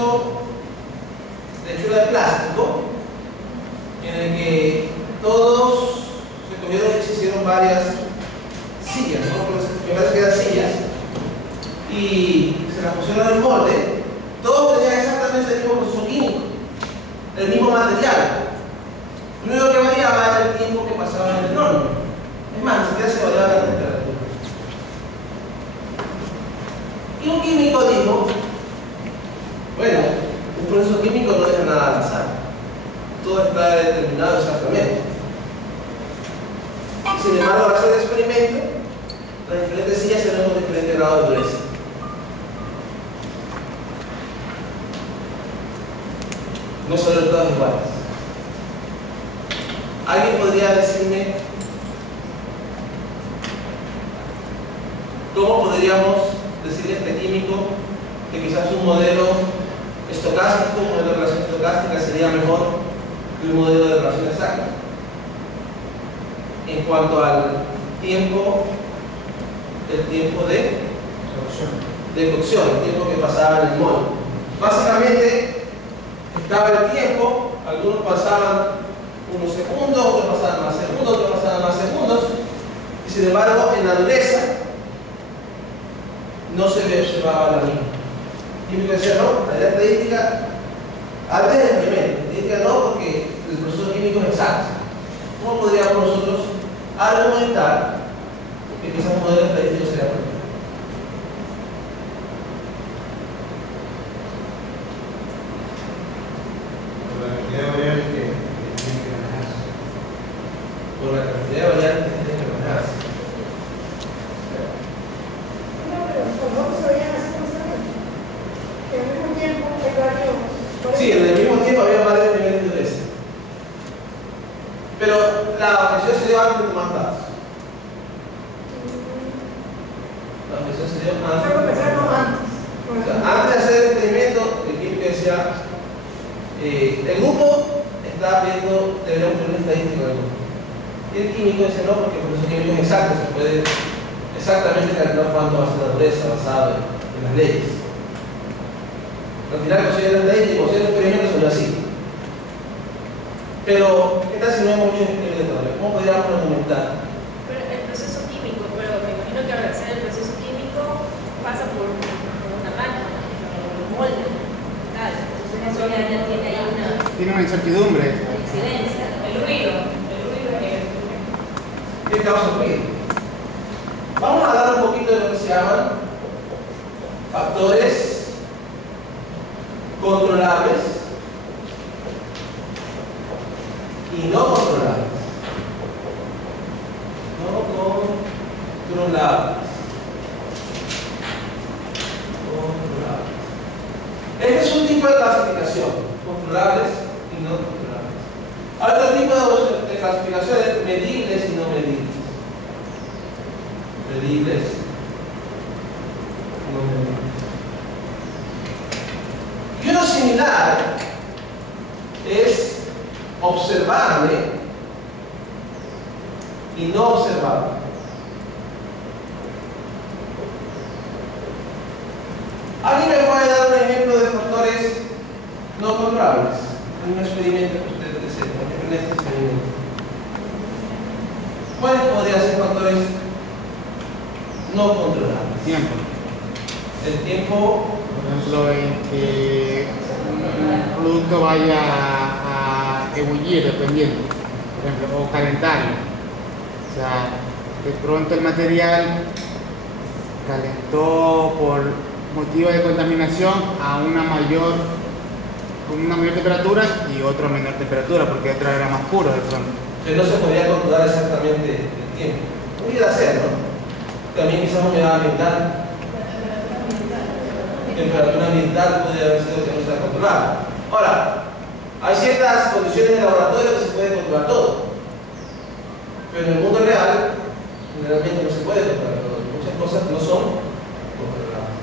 proceso de hechura de plástico en el que todos se cogieron y se hicieron varias sillas, ¿no? Me parece que eran sillas, y se las pusieron en el molde. Todos tenían exactamente el mismo proceso químico, el mismo material. Lo único que variaba era el tiempo que pasaba en el horno. Es más, ni siquiera se variaba la temperatura. Y un químico dijo, bueno, un proceso químico no deja nada al azar. Todo está determinado exactamente. Sin embargo, al hacer el experimento, las diferentes sillas tienen un diferente grado de dureza. No son todas iguales. ¿Alguien podría decirme cómo podríamos decirle a este químico que quizás un modelo estocástico, un modelo de relación estocástica sería mejor que un modelo de relación exacta en cuanto al tiempo, el tiempo de cocción, el tiempo que pasaba en el molde? Básicamente estaba el tiempo, algunos pasaban unos segundos, otros pasaban más segundos, otros pasaban más segundos, y sin embargo en la dureza no se le observaba la misma. El químico decía, no, la estadística, antes del experimento, la estadística no, porque el proceso químico es exacto. ¿Cómo podríamos nosotros argumentar que quizás un modelo estadístico sea bueno? Por la cantidad de variantes que tienen que manejarse. Sí, en el mismo tiempo había varios niveles de dureza. Pero la objeción se dio antes de más datos. La objeción se dio antes. O sea, antes de hacer el experimento, el químico decía, el grupo está viendo, deberíamos tener una estadística del grupo. Y el químico dice no, porque el proceso químico es exacto, se puede exactamente calcular cuánto va a ser la dureza basado en las leyes. Al final consideran las leyes y consideran el experimento sobre así. Pero, ¿qué tal si no hay muchos experimentos todavía? ¿Cómo podríamos argumentar? Pero el proceso químico, pero me imagino que al hacer el proceso químico pasa por una máquina, por un molde, tal. Entonces eso ya tiene ahí una... Tiene una incertidumbre. Incidencia, el ruido es... ¿Qué causa el ruido? Vamos a hablar un poquito de lo que se llaman factores controlables y no controlables. Este es un tipo de clasificación, controlables y no controlables. Otro tipo de clasificación es medibles y no medibles. Medibles, no medibles. Y uno similar es observable y no observable. ¿Alguien me puede dar un ejemplo de factores no controlables en un experimento que ustedes desean, en este experimento? ¿Cuáles podrían ser factores no controlables? Tiempo. El tiempo. Por ejemplo, en que un producto vaya a ebullir, dependiendo, por ejemplo, o calentarlo. O sea, de pronto el material calentó por motivo de contaminación a una mayor temperatura y otro a menor temperatura, porque otro era más puro de pronto. Que no se podía controlar exactamente el tiempo. Pudiera ser, ¿no? También quizás humedad ambiental. Temperatura ambiental puede haber sido que no se ha controlado. Ahora, hay ciertas condiciones de laboratorio que se puede controlar todo, pero en el mundo real generalmente no se puede controlar todo. Muchas cosas no son controladas.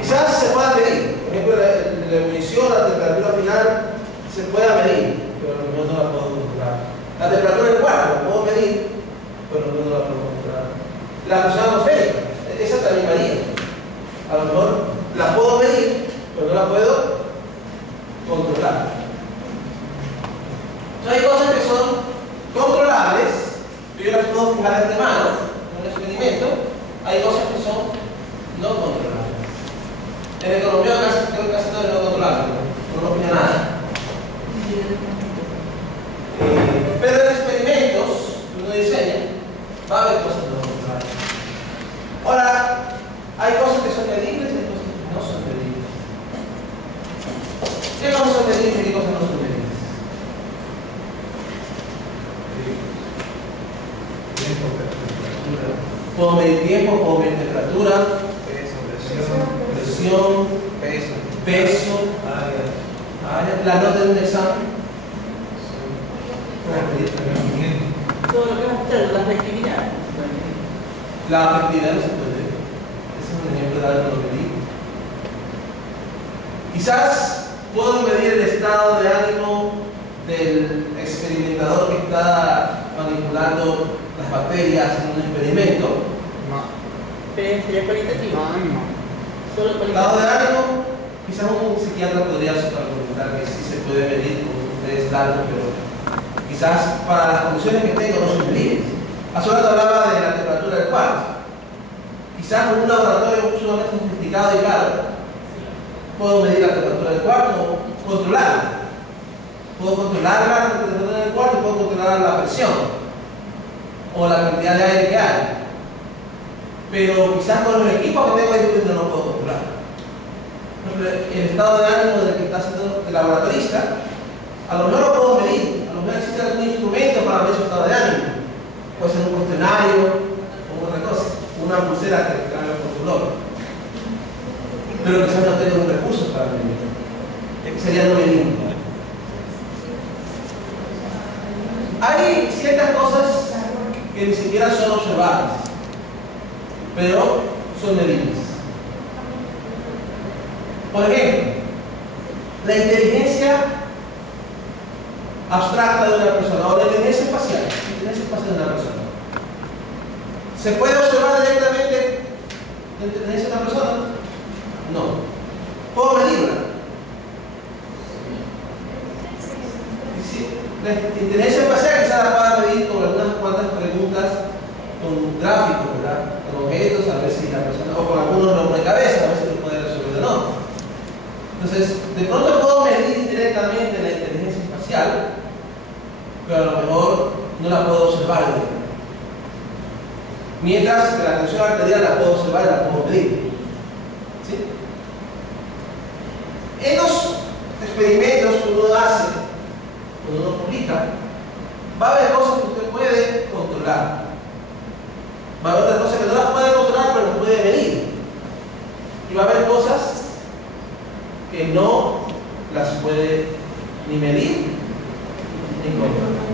Quizás se pueda medir, por ejemplo la ebullición, la temperatura final se pueda medir, pero yo no la puedo controlar. La temperatura del cuarto la puedo medir, pero yo no la puedo controlar. La presión atmosférica, esa también varía. A lo mejor la puedo medir, pero no la puedo controlar. Entonces, hay cosas que son controlables, que yo las puedo fijar de antemano en un experimento. Hay cosas que son no controlables. En economía creo que casi todo es no controlable, no opina nada. Pero en experimentos que uno diseña, va a haber cosas no controlables. Ahora, hay cosas que son medibles y hay cosas que no son medibles. ¿Qué cosas son medibles y qué cosas no son medibles? Puedo medir tiempo, puedo medir temperatura, presión, peso, la nota de un examen. Todo lo que va a hacer, la afectividad. La afectividad no se puede ver. Ese es un ejemplo de algo que medí. Quizás puedo medir el estado de ánimo del experimentador que está manipulando las bacterias en un experimento. No, Pero sería cualitativo. no. Solo Estado de cualitativo. ánimo, quizás un psiquiatra podría argumentar que sí se puede medir con ustedes datos, pero quizás para las condiciones que tengo no son medibles. Hace un rato hablaba de la temperatura del cuarto. Quizás con un laboratorio sumamente sofisticado y caro puedo medir la temperatura del cuarto o controlarla. Puedo controlar la temperatura del cuarto y puedo controlar la presión o la cantidad de aire que hay. Pero quizás con los equipos que tengo ahí no lo puedo controlar. Por ejemplo, el estado de ánimo del que está haciendo el laboratorista, a lo mejor lo puedo medir. A lo mejor existe algún instrumento para medir su estado de ánimo. Puede ser un cuestionario o otra cosa, una pulsera que cambia por color. Pero quizás no tengo los recursos para medir. Sería no medir. Hay ciertas cosas que ni siquiera son observables, pero son medibles. Por ejemplo, la inteligencia abstracta de una persona o la inteligencia espacial de una persona. ¿Se puede observar directamente la inteligencia de una persona? No. ¿Puedo medirla? La inteligencia espacial quizás la pueda medir con algunas cuantas preguntas, con gráficos, ¿verdad? Con objetos, a ver si la persona, o con algunos rompecabezas, a ver si lo puede resolver o no. Entonces, de pronto puedo medir indirectamente la inteligencia espacial, pero a lo mejor no la puedo observar directamente. Mientras que la tensión arterial la puedo observar y la puedo medir. ¿Sí? En los experimentos que uno hace, cuando uno publica, va a haber cosas que usted puede controlar. Va a haber otras cosas que no las puede controlar, pero las puede medir. Y va a haber cosas que no las puede ni medir ni controlar.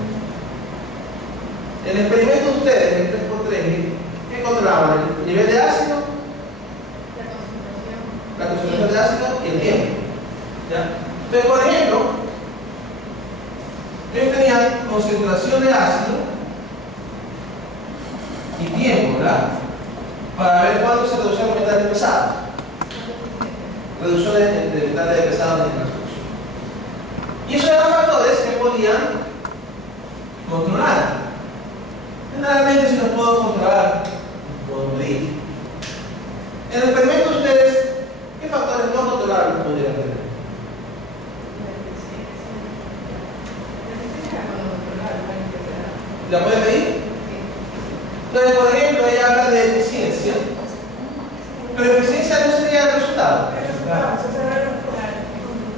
El experimento de ustedes, el 3x3, ¿qué controlaban? ¿El nivel de ácido? La concentración de ácido y el tiempo. ¿Ya? Entonces, por ejemplo, ellos tenían concentración de ácido y tiempo, ¿verdad? Para ver cuándo se reducían los metales pesados. Reducciones de metales pesados en la solución. Y esos eran factores que podían controlar. Generalmente, si los puedo controlar, los puedo medir. En el experimento de ustedes, ¿qué factores no controlables podrían tener? ¿La pueden medir? Entonces, por ejemplo, ella habla de eficiencia, pero eficiencia no sería el resultado.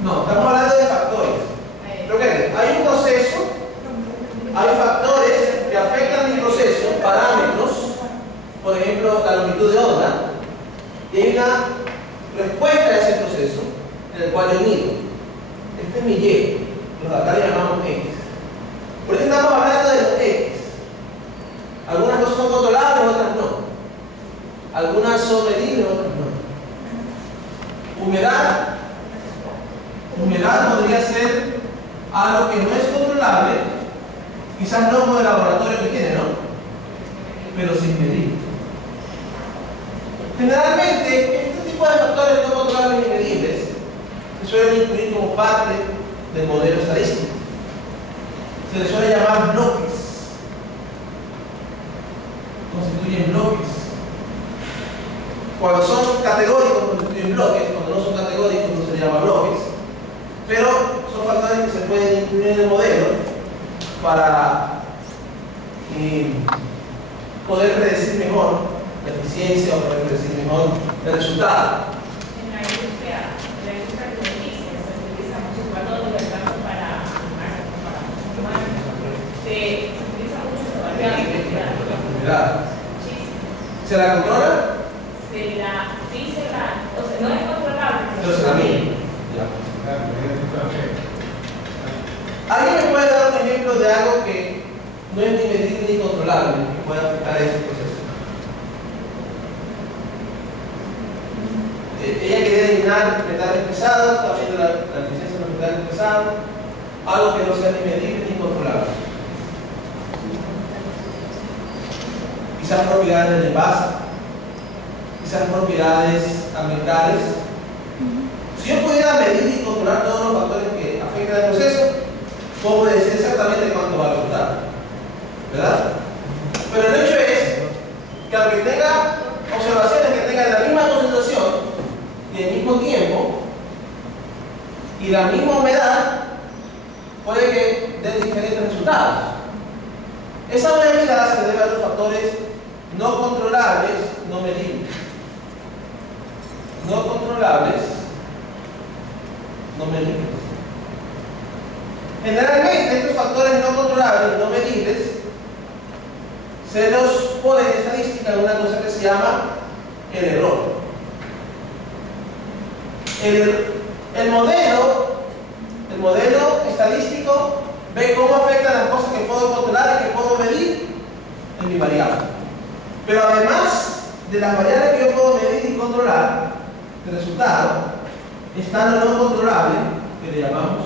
No, estamos hablando de factores. ¿Lo que es? Hay un proceso, hay factores que afectan el proceso, parámetros, por ejemplo, la longitud de onda, y hay una respuesta a ese proceso en el cual yo mido. Este es mi Y, los de acá le llamamos X. Por eso estamos hablando de los X. Algunas cosas son controlables, otras no. Algunas son medibles, otras no. Humedad podría ser algo que no es controlable, quizás no como el laboratorio que tiene, ¿no? Pero sin medir. Generalmente, este tipo de factores no controlables y medibles se suelen incluir como parte del modelo estadístico. Se les suele llamar bloques. Constituyen bloques. Cuando son categóricos, constituyen bloques. Cuando no son categóricos, no se llama bloques. Pero son factores que se pueden incluir en el modelo para poder predecir mejor la eficiencia o poder predecir mejor el resultado. En la industria alimenticia se utiliza mucho cuando lo usamos para se utiliza mucho todavía la ¿Se la controla? O sea, no es controlable. Pero se la mide. ¿Alguien me puede dar un ejemplo de algo que no es ni medible ni controlable que pueda afectar a ese proceso? Ella quería eliminar metales pesados, está viendo la eficiencia de los metales pesados, algo que no sea ni medible ni controlable. Quizás propiedades del envase, quizás propiedades ambientales. Si yo pudiera medir y controlar todos los factores que afectan al proceso, puedo decir exactamente cuánto va a resultar, ¿verdad? Pero el hecho es que aunque tenga observaciones que tengan la misma concentración y el mismo tiempo y la misma humedad, puede que den diferentes resultados. Esa humedad se debe a los factores no controlables, no medibles. No controlables, no medibles. Generalmente estos factores no controlables, no medibles, se los pone en estadística en una cosa que se llama el error. El modelo estadístico ve cómo afectan las cosas que puedo controlar y que puedo medir en mi variable. Pero además de las variables que yo puedo medir y controlar, el resultado está lo no controlable, que le llamamos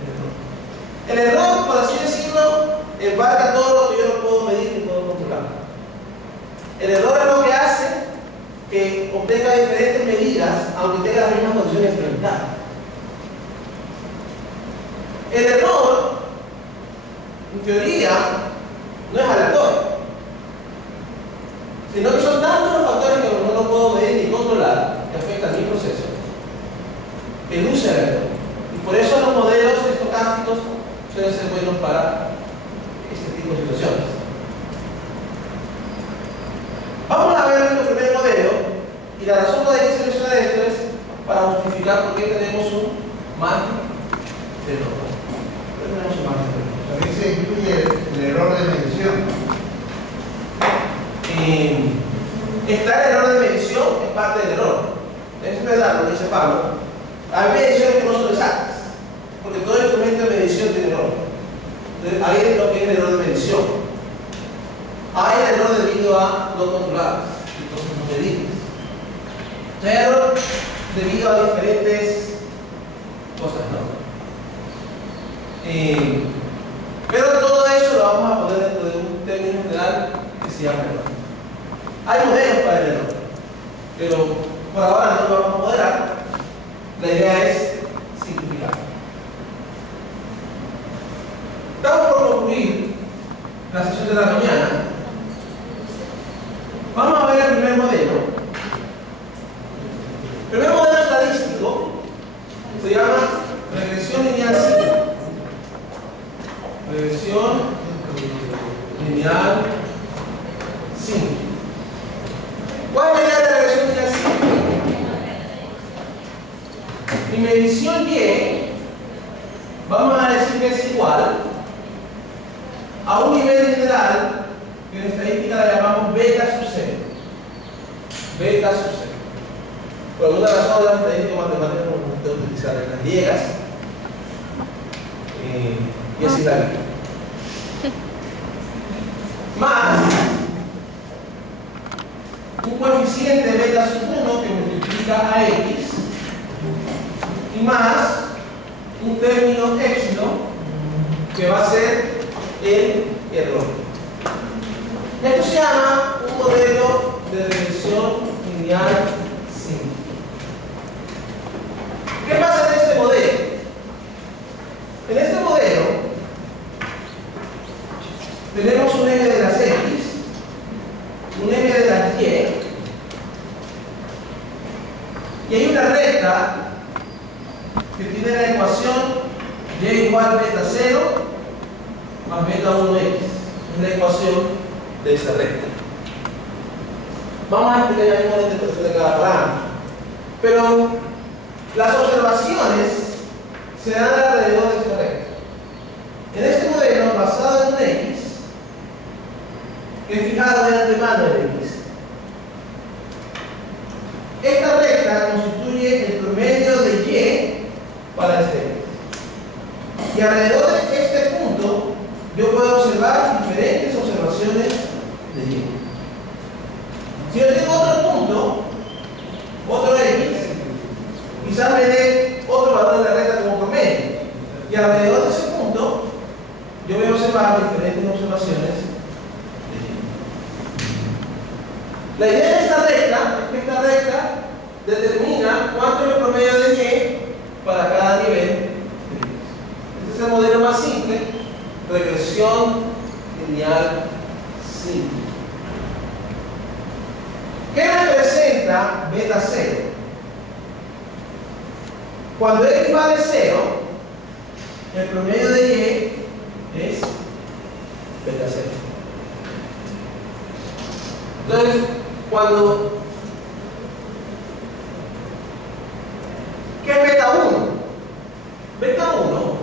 el error. El error, por así decirlo, embarca todo lo que yo no puedo medir y puedo controlar. El error es lo que hace que obtenga diferentes medidas, aunque tenga las mismas condiciones experimentales. El error, en teoría, no es aleatorio, sino que son tantos los factores que no puedo medir ni controlar que afectan mi proceso, que luce el error. Y por eso los modelos estocásticos suelen ser buenos para este tipo de situaciones. Vamos a ver nuestro primer modelo, y la razón por la que seleccionar esto es para justificar por qué tenemos un margen de error. Tenemos un margen de error. También se incluye el error de medición. Está el error de medición, es parte del error. Es verdad lo que dice Pablo. Hay mediciones que no son exactas, porque todo instrumento de medición tiene error. Entonces, ahí es lo que es el error de medición. Hay el error debido a no controlables, entonces no medibles. Hay error debido a diferentes cosas, ¿no? Pero todo eso lo vamos a poner dentro de un término general que se llama error. Hay modelos para el error, pero por ahora no lo vamos a modelar. La idea es simplificar. Estamos por concluir la sesión de la mañana. Vamos a ver el primer modelo. El primer modelo estadístico se llama regresión lineal simple. Regresión lineal simple. ¿Cuál es la idea de la regresión lineal simple? Mi medición Y, vamos a decir que es igual a un nivel general que en estadística la llamamos beta sub 0. Beta sub 0. Por alguna razón las estadísticas matemáticas no nos gusta utilizar en las griegas. Y así la vida. Más un coeficiente beta sub 1 que multiplica a x y más un término épsilon que va a ser el error. Esto se llama un modelo de regresión lineal simple. ¿Qué pasa en este que tiene la ecuación y igual beta 0 más beta 1x. Es la ecuación de esa recta. Vamos a explicar ya mismo la interpretación de cada parámetro. Pero las observaciones se dan alrededor de esta recta. En este modelo, basado en un x, he fijado de antemano el x. Esta recta constituye el promedio de y para este x. Y alrededor de este punto, yo puedo observar diferentes observaciones de y. Si yo tengo otro punto, otro x, quizás me dé otro valor de la recta como promedio. Y alrededor de ese punto, yo voy a observar diferentes observaciones de y. La idea de esta recta es que esta recta determina cuánto es el promedio de y para cada nivel de y. Este es el modelo más simple, regresión lineal simple. ¿Qué representa beta 0? Cuando x vale 0, el promedio de y es beta 0. Entonces, ¿qué es beta 1? Beta 1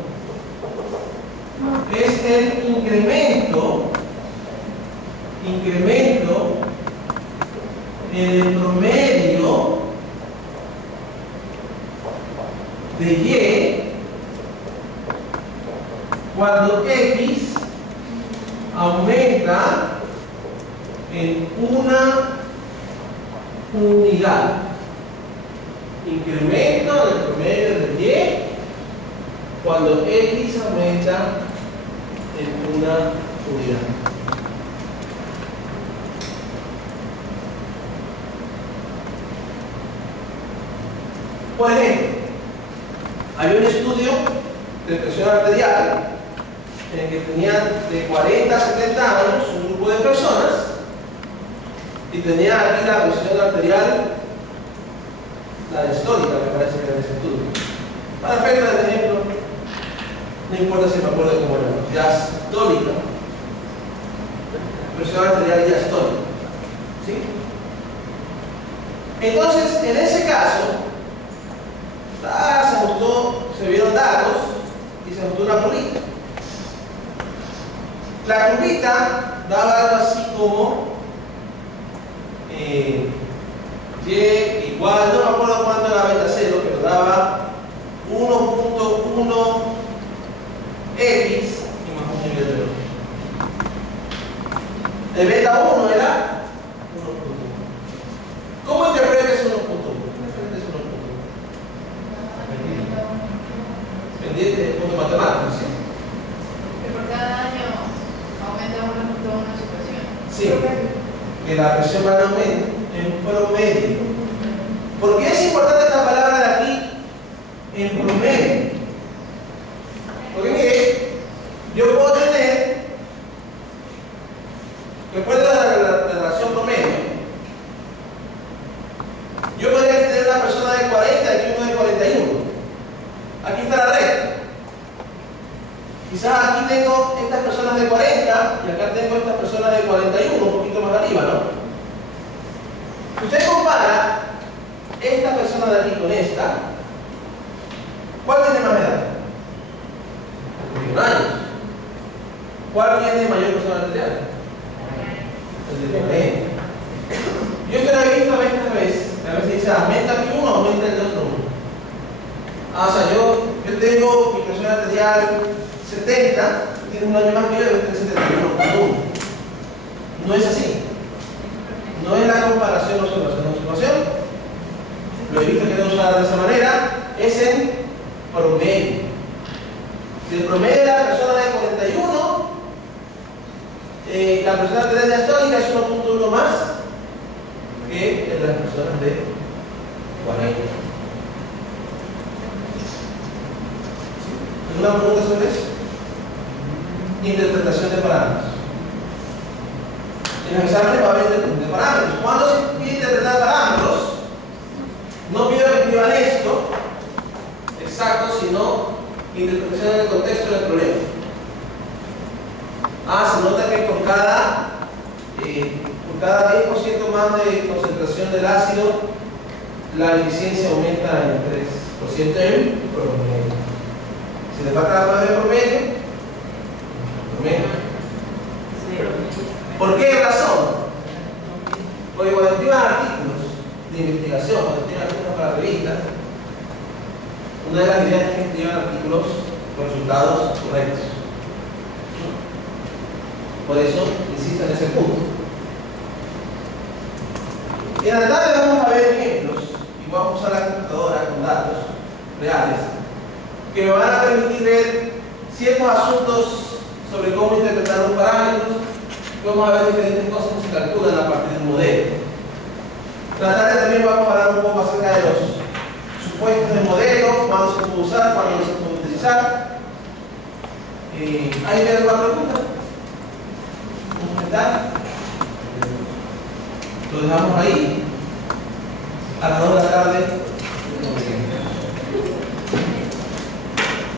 es el incremento en el promedio de y cuando x aumenta en una unidad. Incremento del promedio de y cuando x aumenta en una unidad. Por ejemplo, hay un estudio de presión arterial en el que tenían de 40 a 70 años un grupo de personas y tenía aquí la presión arterial, la diastólica, me parece que era ese estudio. Para efectos de ejemplo, no importa si me acuerdo cómo era, diastólica, presión arterial diastólica. ¿Sí? Entonces, en ese caso, se ajustó, se vieron datos y se ajustó una curvita. La curvita daba algo así como y igual, no me acuerdo cuánto era beta 0, pero daba 1.1 x y más un nivel de 2. El beta 1 era 1.1. ¿Cómo interpretas 1.1? Pendiente del punto matemático, ¿sí? Que por cada año aumenta 1.1 su presión. Sí, que la presión va a aumentar en promedio. ¿Por qué es importante esta palabra de aquí? En promedio. Porque mire, yo puedo tener, recuerda la relación promedio, yo podría tener una persona de 40 y aquí uno de 41. Aquí está la recta. Quizás aquí tengo estas personas de 40 y acá tengo estas personas de 41, un poquito más arriba, ¿no? Si usted compara esta persona de aquí con esta, ¿cuál tiene más edad? 21 años. ¿Cuál tiene mayor presión arterial? El de 40. Yo esto lo he visto a veces dice aumenta aquí uno, aumenta el otro uno. O sea, yo tengo mi presión arterial 70, tiene un año más que yo, debe tener 71. No es así. No es la comparación observación. Lo he visto que no usar de esa manera, es en promedio. Si el promedio de la persona de 41, la persona arterial diastólica es 1.1 más que en las personas de 40. ¿Alguna pregunta sobre eso? Interpretación de parámetros. En los exámenes va a haber interpretación de parámetros. Cuando se pide interpretar parámetros, no pido que escriban esto, exactos, sino interpretación del contexto del problema. Se nota que por cada 10% más de concentración del ácido, la eficiencia aumenta en 3% en promedio. Si le falta la de promedio, ¿por qué razón? Porque cuando escriban artículos de investigación, cuando escriban artículos para revistas, una de las ideas es que escriban artículos con resultados correctos. Por eso, insisto en ese punto. En la tarde vamos a ver ejemplos y vamos a usar la computadora con datos reales que me van a permitir ver ciertos asuntos sobre cómo interpretar los parámetros. Vamos a ver diferentes cosas que se calculan a partir del modelo. En la tarde también vamos a hablar un poco acerca de los supuestos del modelo, cuándo se puede usar, cuándo no se puede utilizar. ¿Hay alguna pregunta? ¿Un comentario? Lo dejamos ahí a las 2 de la tarde.